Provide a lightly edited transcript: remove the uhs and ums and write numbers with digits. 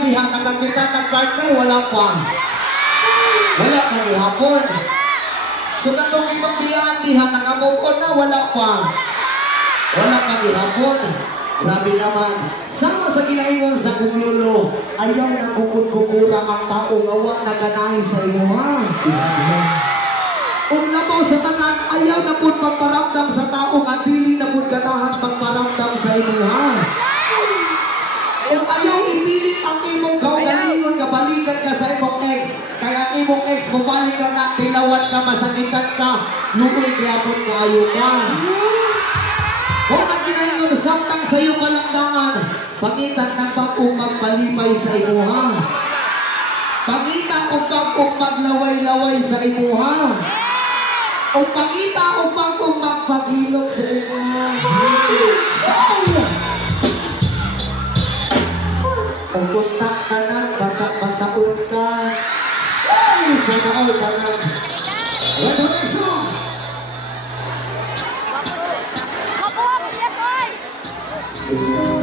biyan diha nakakita ng partner, wala pa. Wala pa ni hapon. So katong ibang biyan diha nakamukon na, wala pa. Wala pa ni hapon. Grabe naman. Sama sa kinaingon sa kumyulo, ayaw na kukul-kukurang ang tao ngawa na ganahin sa imo ha. Kung labaw sa tanan, ayaw na po pagparamdam sa tao at dili na po ganahan pagparamdam sa imo ha. Kung ayaw ipilit ang imong kaugalingon, kabalikan ka sa imong ex, kaya imong ex mabalik na na, tilawat ka, masakitan ka, luoy kayapon ka ayaw ka. Kung ang ginagawa samtang sa iyong malakdaan, pagitan ng bagong magpalipay sa imuha. Pagitan o bagong maglaway-laway sa imuha. O pagitan o bagong magpagilog sa imuha. Kung kuntak ka na, basak-basakon ka. Ay, sana all ka na. Ano na song? Thank you.